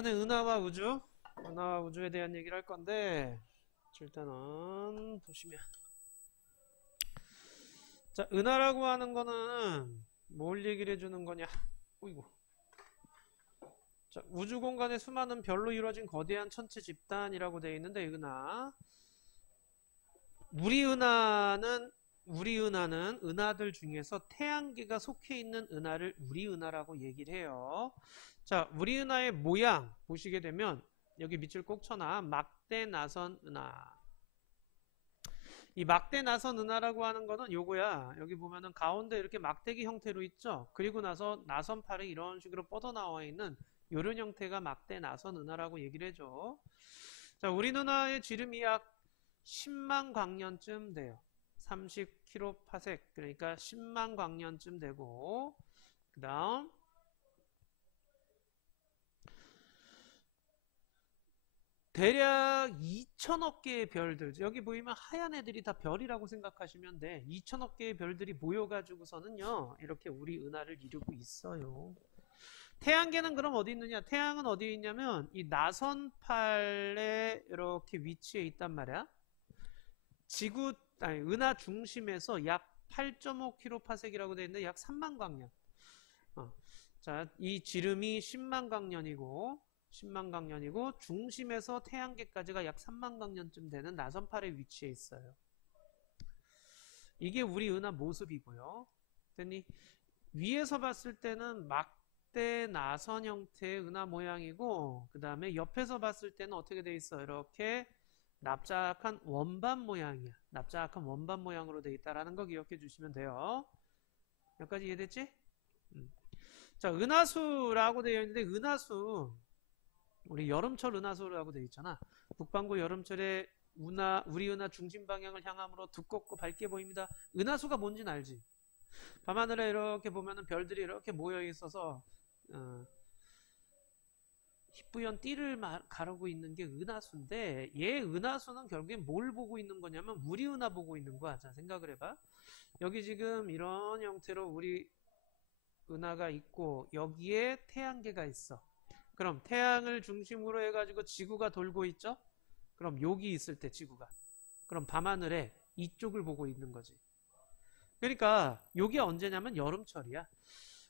이번에 은하와 우주에 대한 얘기를 할 건데, 일단은 보시면, 자, 은하라고 하는 거는 뭘 얘기를 해주는 거냐? 어이구. 자, 우주 공간의 수많은 별로 이루어진 거대한 천체 집단이라고 되어 있는데, 은하. 우리 은하는 은하들 중에서 태양계가 속해 있는 은하를 우리 은하라고 얘기를 해요. 자, 우리 은하의 모양 보시게 되면 여기 밑줄 꼭 쳐놔. 막대 나선 은하. 이 막대 나선 은하라고 하는 거는 요거야. 여기 보면은 가운데 이렇게 막대기 형태로 있죠. 그리고 나서 나선팔이 이런 식으로 뻗어나와 있는 요런 형태가 막대 나선 은하라고 얘기를 해줘. 자, 우리 은하의 지름이 약 10만 광년쯤 돼요. 30kPa 그러니까 10만 광년쯤 되고, 그 다음 대략 2천억 개의 별들, 여기 보이면 하얀 애들이 다 별이라고 생각하시면 돼. 2천억 개의 별들이 모여가지고서는요 이렇게 우리 은하를 이루고 있어요. 태양계는 그럼 어디 있느냐? 태양은 어디에 있냐면 이 나선팔에 이렇게 위치해 있단 말이야. 은하 중심에서 약 8.5kPa이라고 되어 있는데 약 3만 광년. 자, 이 지름이 10만 광년이고 중심에서 태양계까지가 약 3만 광년쯤 되는 나선팔에 위치해 있어요. 이게 우리 은하 모습이고요. 됐니? 위에서 봤을 때는 막대 나선 형태의 은하 모양이고, 그 다음에 옆에서 봤을 때는 어떻게 돼 있어? 이렇게 납작한 원반 모양이야. 납작한 원반 모양으로 돼 있다라는 거 기억해 주시면 돼요. 여기까지 이해됐지? 자, 은하수라고 되어 있는데, 은하수, 우리 여름철 은하수라고 되어 있잖아. 북반구 여름철에 우리 은하 중심 방향을 향하므로 두껍고 밝게 보입니다. 은하수가 뭔지는 알지? 밤하늘에 이렇게 보면은 별들이 이렇게 모여 있어서 희뿌연 띠를 가르고 있는 게 은하수인데, 얘 은하수는 결국엔 뭘 보고 있는 거냐면 우리 은하 보고 있는 거야. 자, 생각을 해봐. 여기 지금 이런 형태로 우리 은하가 있고 여기에 태양계가 있어. 그럼 태양을 중심으로 해가지고 지구가 돌고 있죠? 그럼 여기 있을 때 지구가, 그럼 밤하늘에 이쪽을 보고 있는 거지. 그러니까 여기 언제냐면 여름철이야.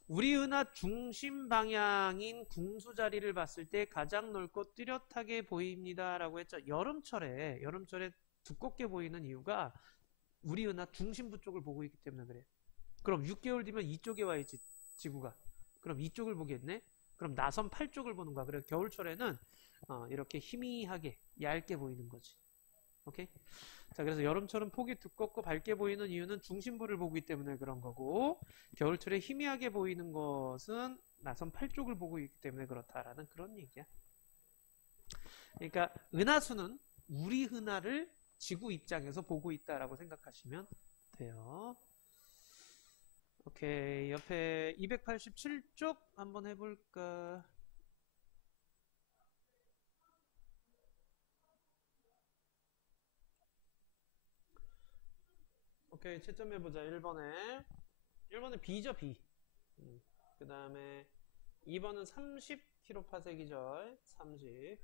우리 은하 중심 방향인 궁수 자리를 봤을 때 가장 넓고 뚜렷하게 보입니다 라고 했죠. 여름철에 두껍게 보이는 이유가 우리 은하 중심부 쪽을 보고 있기 때문에 그래. 그럼 6개월 뒤면 이쪽에 와 있지, 지구가. 그럼 이쪽을 보겠네. 그럼 나선팔 쪽을 보는 거야. 그래, 겨울철에는 이렇게 희미하게 얇게 보이는 거지. 오케이? 자, 그래서 여름철은 폭이 두껍고 밝게 보이는 이유는 중심부를 보기 때문에 그런 거고, 겨울철에 희미하게 보이는 것은 나선팔 쪽을 보고 있기 때문에 그렇다라는 그런 얘기야. 그러니까 은하수는 우리 은하를 지구 입장에서 보고 있다라고 생각하시면 돼요. 오케이, 옆에 287쪽 한번 해볼까? 오케이, 채점해보자. 1번에 B죠, B. 그 다음에 2번은 30kPa이죠. 30.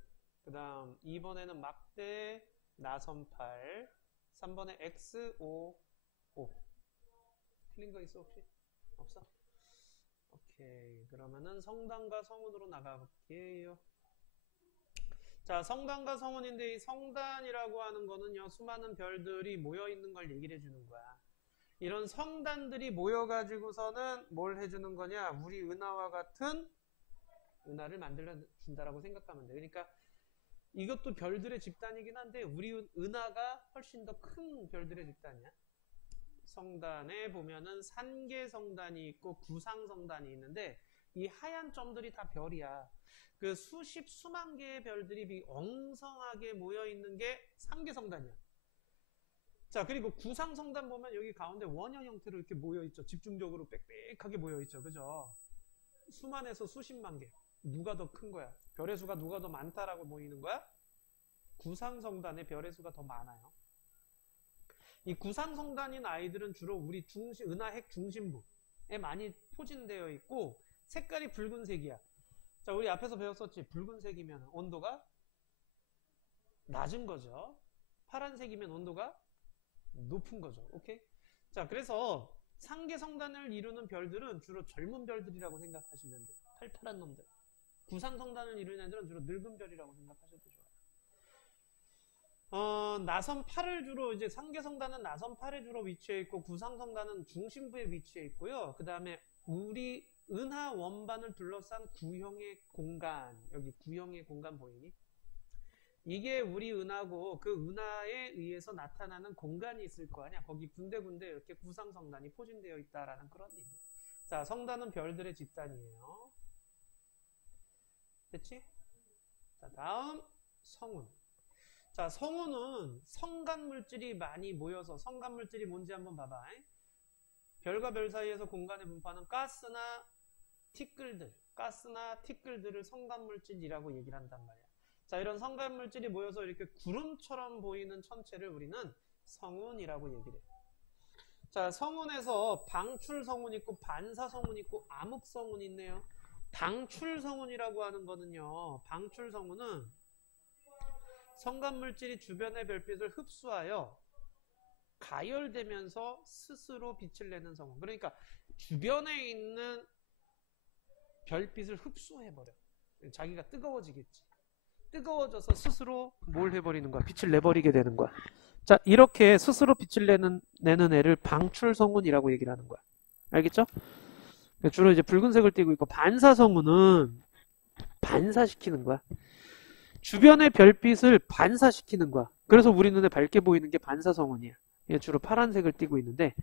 그 다음 2번에는 막대 나선팔. 3번에 XOO. 틀린 거 있어 혹시? 없어? 오케이, 그러면은 성단과 성운으로 나가볼게요. 자, 성단과 성운인데 이 성단이라고 하는 거는요, 수많은 별들이 모여있는 걸 얘기를 해주는 거야. 이런 성단들이 모여가지고서는 뭘 해주는 거냐? 우리 은하와 같은 은하를 만들어준다라고 생각하면 돼. 그러니까 이것도 별들의 집단이긴 한데 우리 은하가 훨씬 더 큰 별들의 집단이야. 성단에 보면은 산계 성단이 있고 구상 성단이 있는데, 이 하얀 점들이 다 별이야. 그 수만 개의 별들이 엉성하게 모여 있는 게 산계 성단이야. 자, 그리고 구상 성단 보면 여기 가운데 원형 형태로 이렇게 모여 있죠. 집중적으로 빽빽하게 모여 있죠. 그죠? 수만에서 수십만 개. 누가 더 큰 거야? 별의 수가 누가 더 많다라고 보이는 거야? 구상 성단의 별의 수가 더 많아요. 이 구상성단인 아이들은 주로 우리 은하핵 중심부에 많이 포진되어 있고 색깔이 붉은색이야. 자, 우리 앞에서 배웠었지. 붉은색이면 온도가 낮은 거죠. 파란색이면 온도가 높은 거죠. 오케이? 자, 그래서 상계성단을 이루는 별들은 주로 젊은 별들이라고 생각하시면 돼요. 팔팔한 놈들. 구상성단을 이루는 애들은 주로 늙은 별이라고 생각하셔도 좋아요. 나선팔을 주로 이제 상계성단은 나선팔에 주로 위치해 있고 구상성단은 중심부에 위치해 있고요. 그 다음에 우리 은하 원반을 둘러싼 구형의 공간, 여기 구형의 공간 보이니? 이게 우리 은하고 그 은하에 의해서 나타나는 공간이 있을 거 아니야. 거기 군데군데 이렇게 구상성단이 포진되어 있다라는 그런 얘기. 자, 성단은 별들의 집단이에요. 됐지? 자, 다음 성운. 자, 성운은 성간물질이 많이 모여서, 성간물질이 뭔지 한번 봐봐. 별과 별 사이에서 공간에 분포하는 가스나 티끌들을 성간물질이라고 얘기를 한단 말이야. 자, 이런 성간물질이 모여서 이렇게 구름처럼 보이는 천체를 우리는 성운이라고 얘기를 해. 자, 성운에서 방출성운 있고 반사성운 있고 암흑성운 있네요. 방출성운이라고 하는 거는요, 방출성운은 성간물질이 주변의 별빛을 흡수하여 가열되면서 스스로 빛을 내는 성운. 그러니까 주변에 있는 별빛을 흡수해버려. 자기가 뜨거워지겠지. 뜨거워져서 스스로 뭘 해버리는 거야? 빛을 내버리게 되는 거야. 자, 이렇게 스스로 빛을 내는 애를 방출성운이라고 얘기를 하는 거야. 알겠죠? 주로 이제 붉은색을 띠고 있고, 반사성운은 반사시키는 거야. 주변의 별빛을 반사시키는 거야. 그래서 우리 눈에 밝게 보이는 게 반사성운이야. 얘 주로 파란색을 띠고 있는데,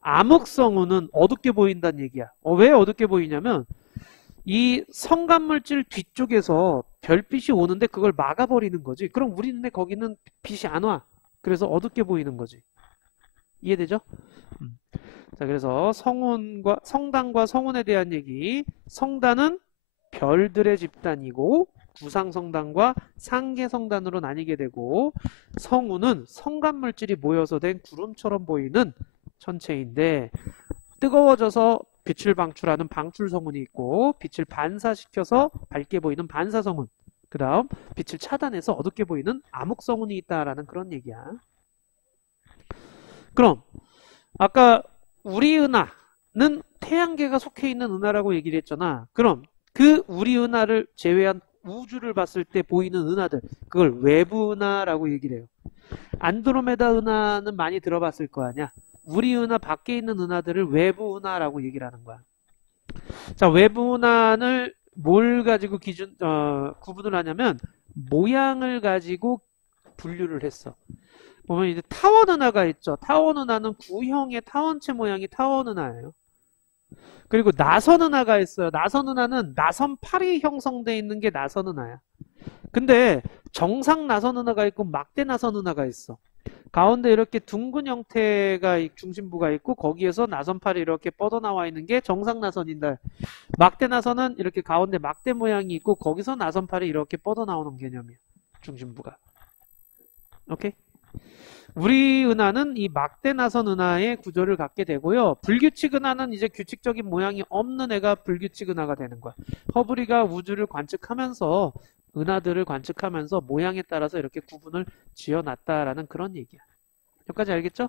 암흑성운은 어둡게 보인다는 얘기야. 왜 어둡게 보이냐면 이 성간물질 뒤쪽에서 별빛이 오는데 그걸 막아버리는 거지. 그럼 우리 눈에 거기는 빛이 안 와. 그래서 어둡게 보이는 거지. 이해되죠? 자, 그래서 성단과 성운에 대한 얘기. 성단은 별들의 집단이고 구상성단과 상계성단으로 나뉘게 되고, 성운은 성간물질이 모여서 된 구름처럼 보이는 천체인데, 뜨거워져서 빛을 방출하는 방출성운이 있고, 빛을 반사시켜서 밝게 보이는 반사성운, 그 다음 빛을 차단해서 어둡게 보이는 암흑성운이 있다라는 그런 얘기야. 그럼 아까 우리 은하는 태양계가 속해 있는 은하라고 얘기를 했잖아. 그럼 그 우리 은하를 제외한 우주를 봤을 때 보이는 은하들, 그걸 외부 은하라고 얘기를 해요. 안드로메다 은하는 많이 들어봤을 거 아니야. 우리 은하 밖에 있는 은하들을 외부 은하라고 얘기를 하는 거야. 자, 외부 은하를 뭘 가지고 구분을 하냐면 모양을 가지고 분류를 했어. 보면 이제 타원 은하가 있죠. 타원 은하는 구형의 타원체 모양이 타원 은하예요. 그리고 나선 은하가 있어요. 나선 은하는 나선팔이 형성되어 있는 게 나선 은하야. 근데 정상 나선 은하가 있고 막대 나선 은하가 있어. 가운데 이렇게 둥근 형태가 중심부가 있고 거기에서 나선팔이 이렇게 뻗어나와 있는 게 정상 나선인데, 막대 나선은 이렇게 가운데 막대 모양이 있고 거기서 나선팔이 이렇게 뻗어나오는 개념이야. 중심부가. 오케이? 우리 은하는 이 막대 나선 은하의 구조를 갖게 되고요. 불규칙 은하는 이제 규칙적인 모양이 없는 애가 불규칙 은하가 되는 거야. 허블이가 우주를 관측하면서, 은하들을 관측하면서 모양에 따라서 이렇게 구분을 지어놨다라는 그런 얘기야. 여기까지 알겠죠?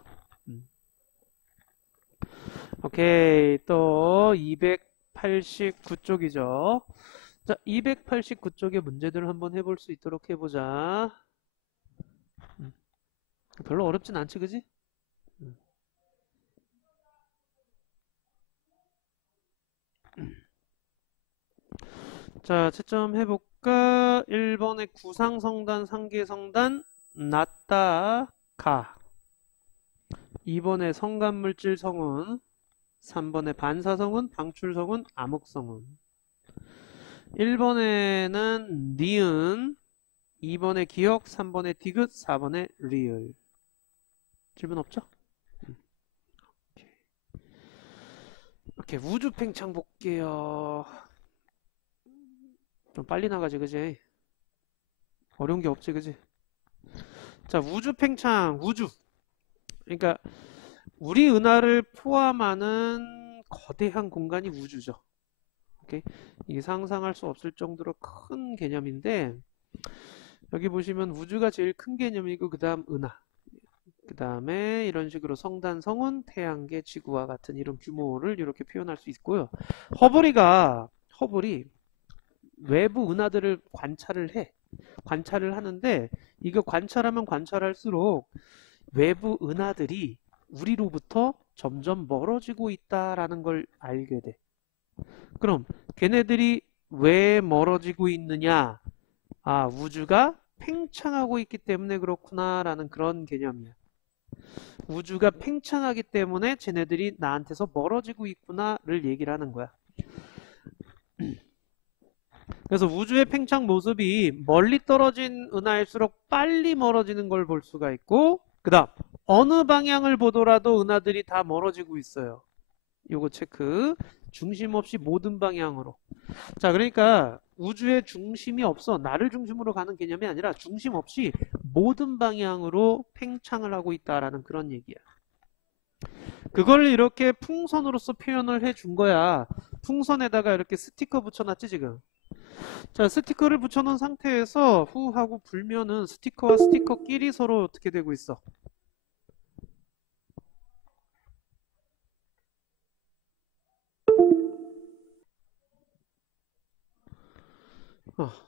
오케이. 또 289쪽이죠. 자, 289쪽의 문제들을 한번 해볼 수 있도록 해보자. 별로 어렵진 않지, 그지? 자, 채점 해볼까? 1번에 구상성단, 상계성단, 낮다, 가. 2번에 성간물질 성운, 3번에 반사성운, 방출성운, 암흑성운. 1번에는 니은, 2번에 기억, 3번에 디귿, 4번에 리을. 질문 없죠? 이렇게 우주 팽창 볼게요. 좀 빨리 나가지, 그지? 어려운 게 없지, 그지? 자, 우주 팽창, 우주. 그러니까 우리 은하를 포함하는 거대한 공간이 우주죠. 오케이? 이게 상상할 수 없을 정도로 큰 개념인데 여기 보시면 우주가 제일 큰 개념이고 그 다음 은하 그 다음에 이런 식으로 성단, 성운, 태양계, 지구와 같은 이런 규모를 이렇게 표현할 수 있고요. 허블이 외부 은하들을 관찰을 하는데 이거 관찰하면 관찰할수록 외부 은하들이 우리로부터 점점 멀어지고 있다라는 걸 알게 돼. 그럼 걔네들이 왜 멀어지고 있느냐? 아, 우주가 팽창하고 있기 때문에 그렇구나라는 그런 개념이야. 우주가 팽창하기 때문에 쟤네들이 나한테서 멀어지고 있구나를 얘기를 하는 거야. 그래서 우주의 팽창 모습이 멀리 떨어진 은하일수록 빨리 멀어지는 걸 볼 수가 있고 그 다음 어느 방향을 보더라도 은하들이 다 멀어지고 있어요. 요거 체크. 중심 없이 모든 방향으로. 자, 그러니까 우주에 중심이 없어. 나를 중심으로 가는 개념이 아니라 중심 없이 모든 방향으로 팽창을 하고 있다라는 그런 얘기야. 그걸 이렇게 풍선으로서 표현을 해준 거야. 풍선에다가 이렇게 스티커 붙여놨지 지금. 자, 스티커를 붙여놓은 상태에서 후 하고 불면은 스티커와 스티커끼리 서로 어떻게 되고 있어?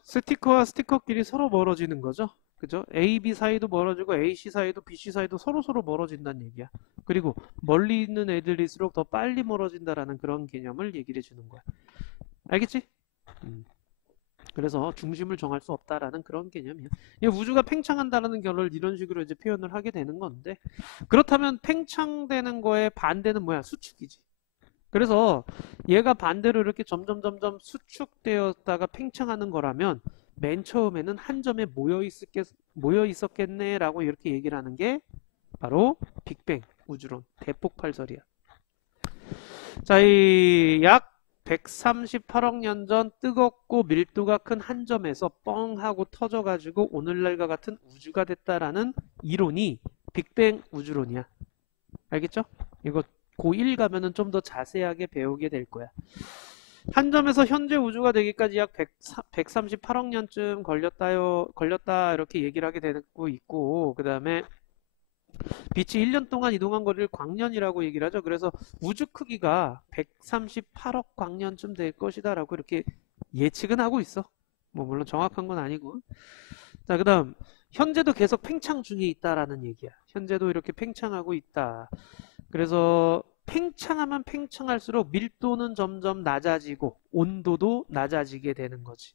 스티커와 스티커끼리 서로 멀어지는 거죠. 그죠? A, B 사이도 멀어지고 A, C 사이도 B, C 사이도 서로 멀어진다는 얘기야. 그리고 멀리 있는 애들일수록 더 빨리 멀어진다라는 그런 개념을 얘기를 해주는 거야. 알겠지? 그래서 중심을 정할 수 없다라는 그런 개념이야. 우주가 팽창한다라는 결을 이런 식으로 이제 표현을 하게 되는 건데 그렇다면 팽창되는 거의 반대는 뭐야? 수축이지. 그래서 얘가 반대로 이렇게 점점 수축되었다가 팽창하는 거라면 맨 처음에는 한 점에 모여 있었겠네 라고 이렇게 얘기를 하는 게 바로 빅뱅 우주론 대폭발설이야. 자, 이 약 138억 년 전 뜨겁고 밀도가 큰 한 점에서 뻥 하고 터져가지고 오늘날과 같은 우주가 됐다라는 이론이 빅뱅 우주론이야. 알겠죠? 이거 고1 가면은 좀 더 자세하게 배우게 될 거야. 한 점에서 현재 우주가 되기까지 약 138억 년쯤 걸렸다 이렇게 얘기를 하게 되고 있고 그 다음에 빛이 1년 동안 이동한 거리를 광년이라고 얘기를 하죠. 그래서 우주 크기가 138억 광년쯤 될 것이다 라고 이렇게 예측은 하고 있어. 뭐 물론 정확한 건 아니고. 자, 그 다음 현재도 계속 팽창 중에 있다라는 얘기야. 현재도 이렇게 팽창하고 있다. 그래서 팽창하면 팽창할수록 밀도는 점점 낮아지고 온도도 낮아지게 되는 거지.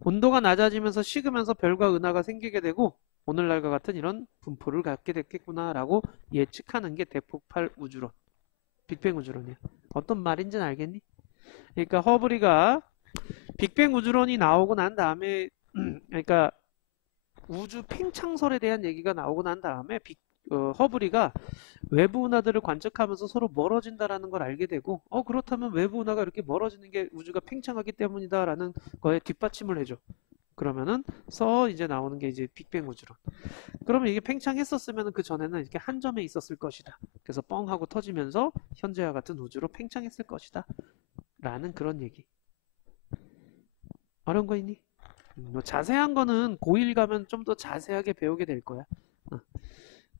온도가 낮아지면서 식으면서 별과 은하가 생기게 되고 오늘날과 같은 이런 분포를 갖게 됐겠구나라고 예측하는 게 대폭발 우주론, 빅뱅 우주론이야. 어떤 말인지는 알겠니? 그러니까 허블이가 빅뱅 우주론이 나오고 난 다음에 그러니까 우주 팽창설에 대한 얘기가 나오고 난 다음에 허블이가 외부 은하들을 관측하면서 서로 멀어진다라는 걸 알게 되고 그렇다면 외부 은하가 이렇게 멀어지는 게 우주가 팽창하기 때문이다라는 거에 뒷받침을 해줘. 그러면은 이제 나오는 게 이제 빅뱅 우주론. 그러면 이게 팽창했었으면 그 전에는 이렇게 한 점에 있었을 것이다. 그래서 뻥 하고 터지면서 현재와 같은 우주로 팽창했을 것이다. 라는 그런 얘기. 어려운 거 있니? 뭐 자세한 거는 고1 가면 좀 더 자세하게 배우게 될 거야.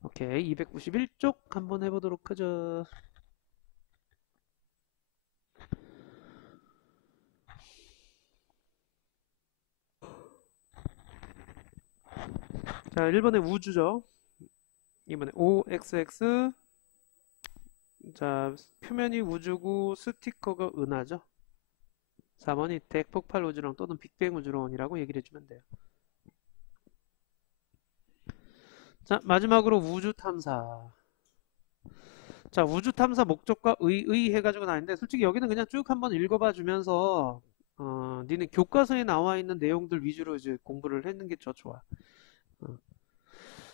오케이, 291쪽 한번 해보도록 하죠. 자, 1번에 우주죠. 이번에 OXX. 자, 표면이 우주고 스티커가 은하죠. 4번이 대폭발 우주론 또는 빅뱅 우주론이라고 얘기를 해주면 돼요. 자, 마지막으로 우주 탐사. 자, 우주 탐사 목적과 의의해가지고 나왔는데 솔직히 여기는 그냥 쭉 한번 읽어봐 주면서 니네 교과서에 나와 있는 내용들 위주로 이제 공부를 했는 게 더 좋아.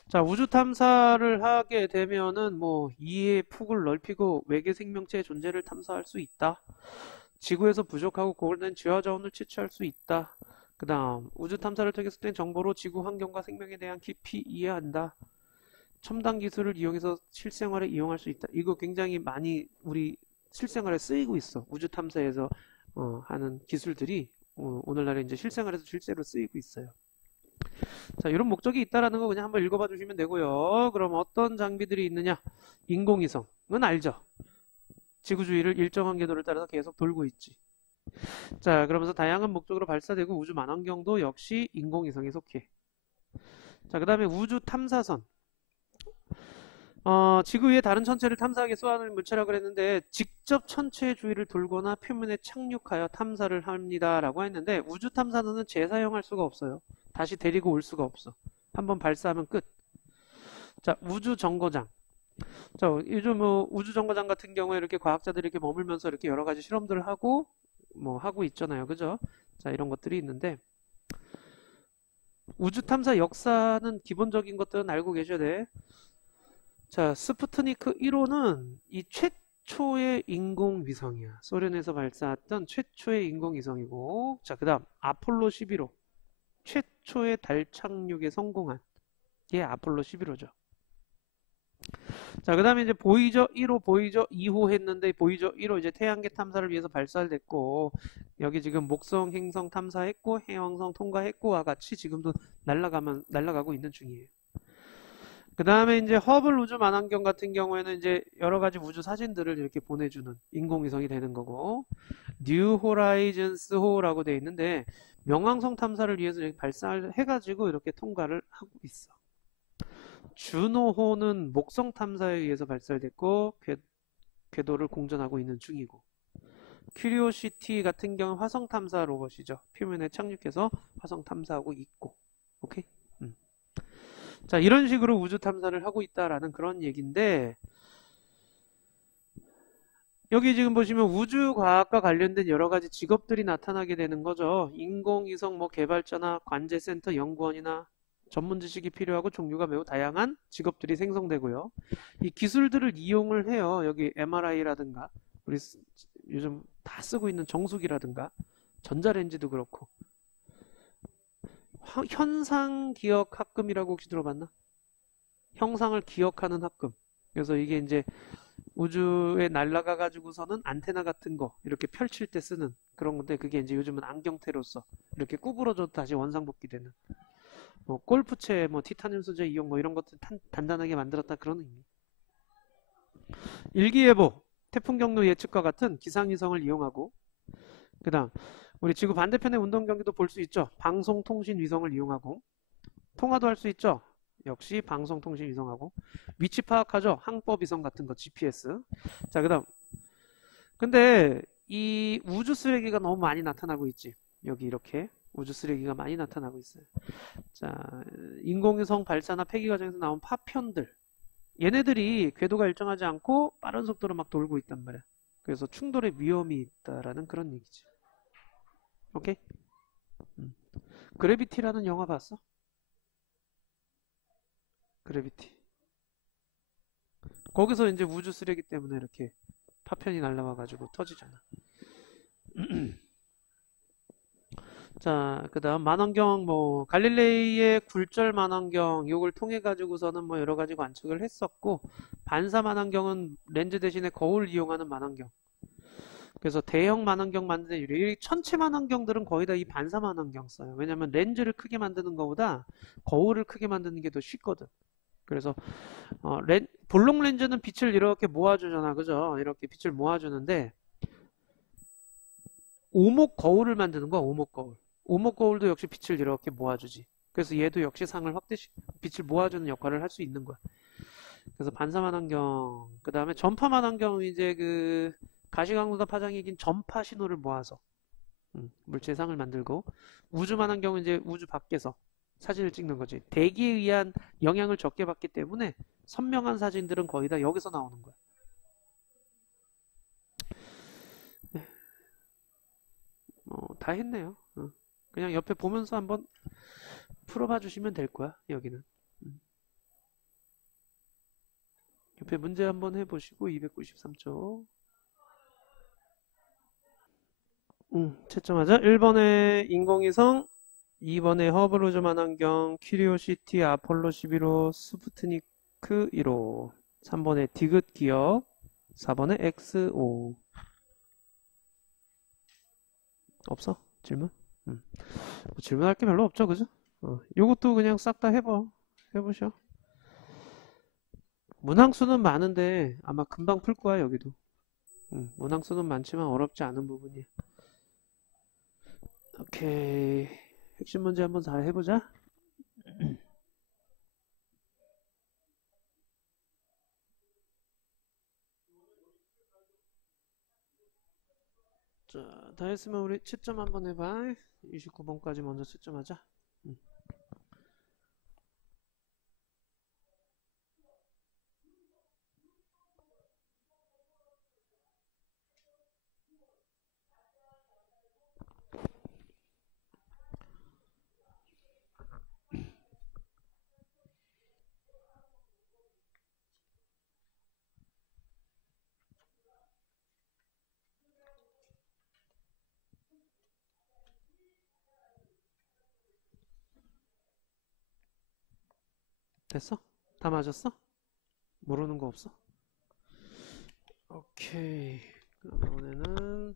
자, 우주 탐사를 하게 되면은 뭐 이해의 폭을 넓히고 외계 생명체의 존재를 탐사할 수 있다. 지구에서 부족하고 고갈된 지하 자원을 채취할 수 있다. 그 다음 우주 탐사를 통해 습득된 정보로 지구 환경과 생명에 대한 깊이 이해한다. 첨단 기술을 이용해서 실생활에 이용할 수 있다. 이거 굉장히 많이 우리 실생활에 쓰이고 있어. 우주 탐사에서 하는 기술들이 오늘날에 이제 실생활에서 실제로 쓰이고 있어요. 자, 이런 목적이 있다라는 거 그냥 한번 읽어봐 주시면 되고요. 그럼 어떤 장비들이 있느냐? 인공위성은 알죠? 지구주위를 일정한 궤도를 따라서 계속 돌고 있지. 자, 그러면서 다양한 목적으로 발사되고 우주 만환경도 역시 인공위성에 속해. 자, 그 다음에 우주 탐사선. 지구 위의 다른 천체를 탐사하기 쏘아하는 물체라고 그랬는데 직접 천체의 주위를 돌거나 표면에 착륙하여 탐사를 합니다라고 했는데 우주 탐사선은 재사용할 수가 없어요. 다시 데리고 올 수가 없어. 한번 발사하면 끝. 자, 우주 정거장. 자, 요즘 우주 정거장 같은 경우에 이렇게 과학자들이 이렇게 머물면서 이렇게 여러 가지 실험들을 하고 하고 있잖아요. 그죠? 자, 이런 것들이 있는데 우주 탐사 역사는 기본적인 것들은 알고 계셔야 돼. 자, 스푸트니크 1호는 이 최초의 인공위성이야. 소련에서 발사했던 최초의 인공위성이고, 자, 그 다음 아폴로 11호. 최초의 달 착륙에 성공한 게 아폴로 11호죠. 자, 그 다음에 이제 보이저 1호, 보이저 2호 했는데, 보이저 1호 이제 태양계 탐사를 위해서 발사됐고, 여기 지금 목성, 행성 탐사했고, 해왕성 통과했고와 같이 지금도 날아가고 있는 중이에요. 그 다음에 이제 허블 우주 만환경 같은 경우에는 이제 여러 가지 우주 사진들을 이렇게 보내주는 인공위성이 되는 거고, 뉴 호라이즌스 호라고 되어 있는데, 명왕성 탐사를 위해서 이렇게 발사를 해가지고 이렇게 통과를 하고 있어. 주노호는 목성 탐사에 의해서 발사됐고, 궤도를 공전하고 있는 중이고, 큐리오시티 같은 경우는 화성 탐사 로봇이죠. 표면에 착륙해서 화성 탐사하고 있고, 오케이? 자, 이런 식으로 우주 탐사를 하고 있다라는 그런 얘기인데, 여기 지금 보시면 우주과학과 관련된 여러 가지 직업들이 나타나게 되는 거죠. 인공위성 개발자나 관제센터 연구원이나 전문 지식이 필요하고 종류가 매우 다양한 직업들이 생성되고요. 이 기술들을 이용을 해요. 여기 MRI라든가 우리 요즘 다 쓰고 있는 정수기라든가 전자레인지도 그렇고 현상 기억 학금이라고 혹시 들어봤나? 형상을 기억하는 학금. 그래서 이게 이제 우주에 날아가 가지고서는 안테나 같은 거 이렇게 펼칠 때 쓰는 그런 건데 그게 이제 요즘은 안경테로서 이렇게 구부러져도 다시 원상복귀되는 골프채 티타늄 소재 이용 이런 것들 단단하게 만들었다 그런 의미. 일기예보, 태풍 경로 예측과 같은 기상위성을 이용하고 그 다음 우리 지구 반대편의 운동 경기도 볼 수 있죠. 방송통신 위성을 이용하고 통화도 할 수 있죠. 역시 방송통신 위성하고 위치 파악하죠. 항법 위성 같은 거 GPS. 자, 그 다음 근데 이 우주 쓰레기가 너무 많이 나타나고 있지. 여기 이렇게 우주 쓰레기가 많이 나타나고 있어요. 자, 인공위성 발사나 폐기 과정에서 나온 파편들 얘네들이 궤도가 일정하지 않고 빠른 속도로 막 돌고 있단 말이야. 그래서 충돌의 위험이 있다라는 그런 얘기지. 오케이? 그래비티라는 영화 봤어? 그래비티. 거기서 이제 우주 쓰레기 때문에 이렇게 파편이 날라와가지고 터지잖아. 자, 그 다음 만원경 갈릴레이의 굴절 만원경 요걸 통해 가지고서는 여러 가지 관측을 했었고 반사 만원경은 렌즈 대신에 거울 이용하는 만원경. 그래서 대형 만원경 만드는 이 천체 만원경들은 거의 다 이 반사 만원경 써요. 왜냐면 렌즈를 크게 만드는 것보다 거울을 크게 만드는 게 더 쉽거든. 그래서 볼록 렌즈는 빛을 이렇게 모아주잖아, 그죠? 이렇게 빛을 모아주는데 오목 거울을 만드는 거야, 오목 거울. 오목 거울도 역시 빛을 이렇게 모아주지. 그래서 얘도 역시 상을 빛을 모아주는 역할을 할 수 있는 거야. 그래서 반사만원경, 그 다음에 전파만원경 이제 그 가시광선과 파장이 긴 전파 신호를 모아서 물체상을 만들고 우주만원경은 이제 우주 밖에서 사진을 찍는 거지. 대기에 의한 영향을 적게 받기 때문에 선명한 사진들은 거의 다 여기서 나오는 거야. 다 했네요. 그냥 옆에 보면서 한번 풀어봐 주시면 될 거야. 여기는. 옆에 문제 한번 해보시고 293쪽. 채점하자. 1번에 인공위성, 2번에 허블 우주 만환경, 큐리오시티, 아폴로 11호, 스푸트니크 1호, 3번에 디귿 기억, 4번에 XO. 없어? 질문? 뭐 질문할 게 별로 없죠, 그죠? 요것도 그냥 싹 다 해보셔. 문항수는 많은데 아마 금방 풀 거야, 여기도. 문항수는 많지만 어렵지 않은 부분이야. 오케이. 핵심 문제 한번 잘 해보자. 자, 다 했으면 우리 채점 한번 해봐. 29번까지 먼저 채점하자. 됐어? 다 맞았어? 모르는 거 없어? 오케이. 그럼 이번에는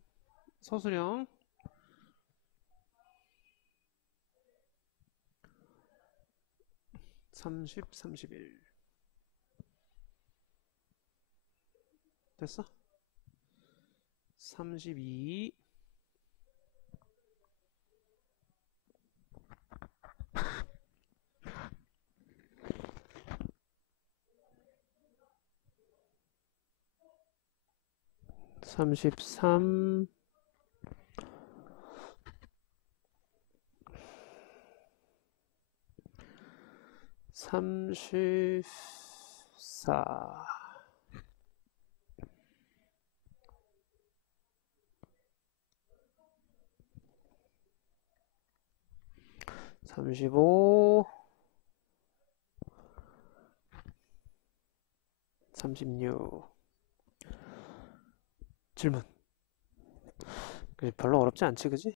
서술형. 30, 31. 됐어? 32. 33. 34. 35. 36. 질문. 별로 어렵지 않지, 그지?